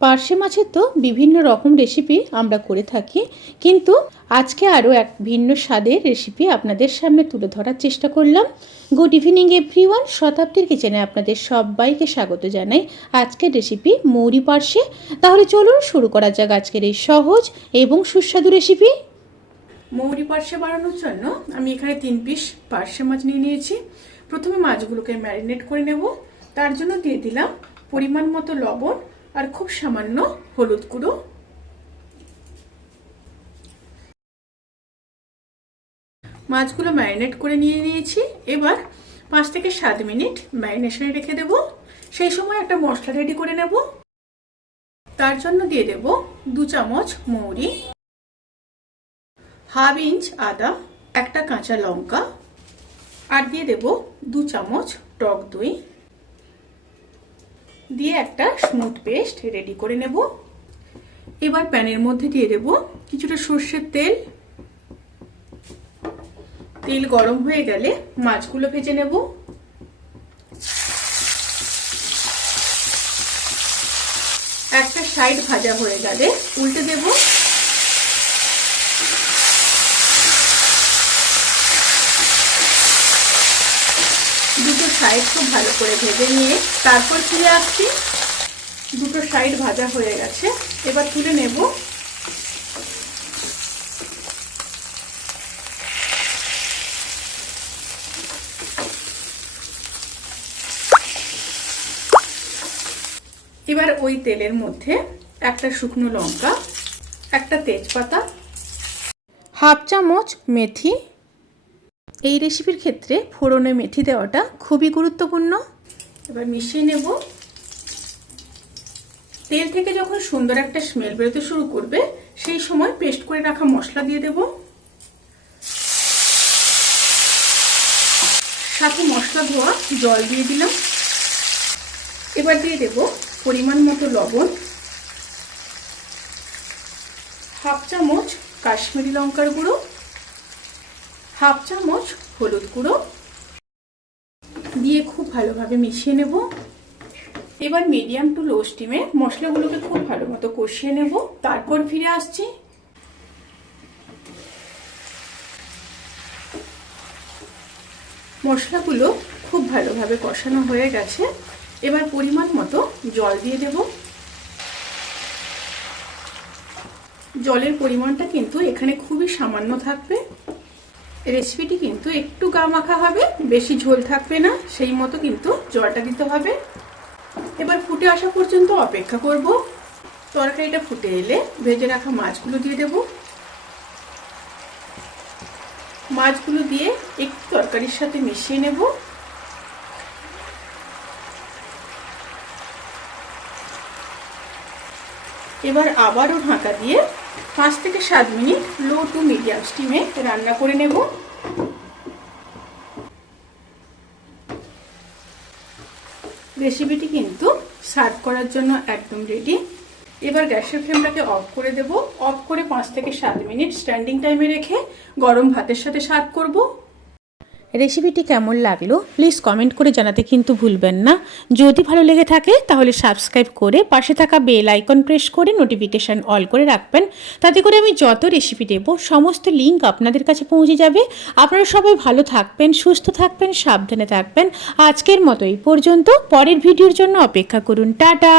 পার্শে মাছের তো বিভিন্ন রকম রেসিপি আমরা করে থাকি, কিন্তু আজকে আরও এক ভিন্ন স্বাদের রেসিপি আপনাদের সামনে তুলে ধরার চেষ্টা করলাম। গুড ইভিনিং এভরিওয়ান, শতাব্দীর কিচেনে আপনাদের সবাইকে স্বাগত জানাই। আজকের রেসিপি মৌরি পার্শে। তাহলে চলুন শুরু করা যাক আজকের এই সহজ এবং সুস্বাদু রেসিপি। মৌরি পার্শে বানানোর জন্য আমি এখানে 3 পিস পার্শে মাছ নিয়ে নিয়েছি। প্রথমে মাছগুলোকে ম্যারিনেট করে নেব। তার জন্য দিয়ে দিলাম পরিমাণ মতো লবণ আর খুব সামান্য হলুদ গুঁড়ো। মাছগুলো ম্যারিনেট করে নিয়ে নিয়েছি। এবার 5 থেকে 7 মিনিট ম্যারিনেশনে রেখে দেব। সেই সময় একটা মশলা রেডি করে নেব। তার জন্য দিয়ে দেব 2 চামচ মৌরি, হাফ ইঞ্চ আদা, একটা কাঁচা লঙ্কা, আর দিয়ে দেব 2 চামচ টক দই দিয়ে একটা স্মুথ পেস্ট রেডি করে নেব। এবার প্যানের মধ্যে দিয়ে দেব কিছুটা সর্ষের তেল। তেল গরম হয়ে গেলে মাছগুলো ভেজে নেব। একটা সাইড ভাজা হয়ে গেলে উল্টে দেব। দুটো সাইড খুব ভালো করে ভেজে নিয়ে তারপর ফিরে আসছি। দুটো সাইড ভাজা হয়ে গেছে, এবার তুলে নেব। এবার ওই তেলের মধ্যে একটা শুকনো লঙ্কা, একটা তেজপাতা, হাফ চামচ মেথি। এই রেসিপির ক্ষেত্রে ফোড়নে মেথি দেওয়াটা খুবই গুরুত্বপূর্ণ। এবার মিশিয়ে নেব। তেল থেকে যখন সুন্দর একটা স্মেল বেরোতে শুরু করবে, সেই সময় পেস্ট করে রাখা মশলা দিয়ে দেব। সাথে মশলা ধোয়া জল দিয়ে দিলাম। এবার দিয়ে দেব পরিমাণ মতো লবণ, হাফ চামচ কাশ্মীরি লঙ্কার গুঁড়ো, হাফ চামচ হলুদ গুঁড়ো দিয়ে খুব ভালোভাবে মিশিয়ে নেব। এবার মিডিয়াম টু লো স্টিমে মশলাগুলোকে খুব ভালো মতো কষিয়ে নেব। তারপর ফিরে আসছি। মশলাগুলো খুব ভালোভাবে কষানো হয়ে গেছে। এবার পরিমাণ মতো জল দিয়ে দেব। জলের পরিমাণটা কিন্তু এখানে খুবই সামান্য থাকবে। রেসিপিটি কিন্তু একটু গা মাখা হবে, বেশি ঝোল থাকবে না, সেই মতো কিন্তু জলটা দিতে হবে। এবার ফুটে আসা পর্যন্ত অপেক্ষা করব। তরকারিটা ফুটে এলে ভেজে রাখা মাছগুলো দিয়ে দেব। মাছগুলো দিয়ে একটু তরকারির সাথে মিশিয়ে নেব। এবার আবারও ঢাকা দিয়ে 5 থেকে 7 মিনিট লো টু মিডিয়াম স্টিমে রান্না করে নেব। রেসিপিটি কিন্তু সার্ভ করার জন্য একদম রেডি। এবার গ্যাসের ফ্লেমটাকে অফ করে দেব। অফ করে 5 থেকে 7 মিনিট স্ট্যান্ডিং টাইমে রেখে গরম ভাতের সাথে সার্ভ করব। রেসিপিটি কেমন লাগলো প্লিজ কমেন্ট করে জানাতে কিন্তু ভুলবেন না। যদি ভালো লেগে থাকে তাহলে সাবস্ক্রাইব করে পাশে থাকা বেল আইকন প্রেস করে নোটিফিকেশান অল করে রাখবেন। তাতে করে আমি যত রেসিপি দেব সমস্ত লিঙ্ক আপনাদের কাছে পৌঁছে যাবে। আপনারা সবাই ভালো থাকবেন, সুস্থ থাকবেন, সাবধানে থাকবেন। আজকের মতো এই পর্যন্ত। পরের ভিডিওর জন্য অপেক্ষা করুন। টাটা।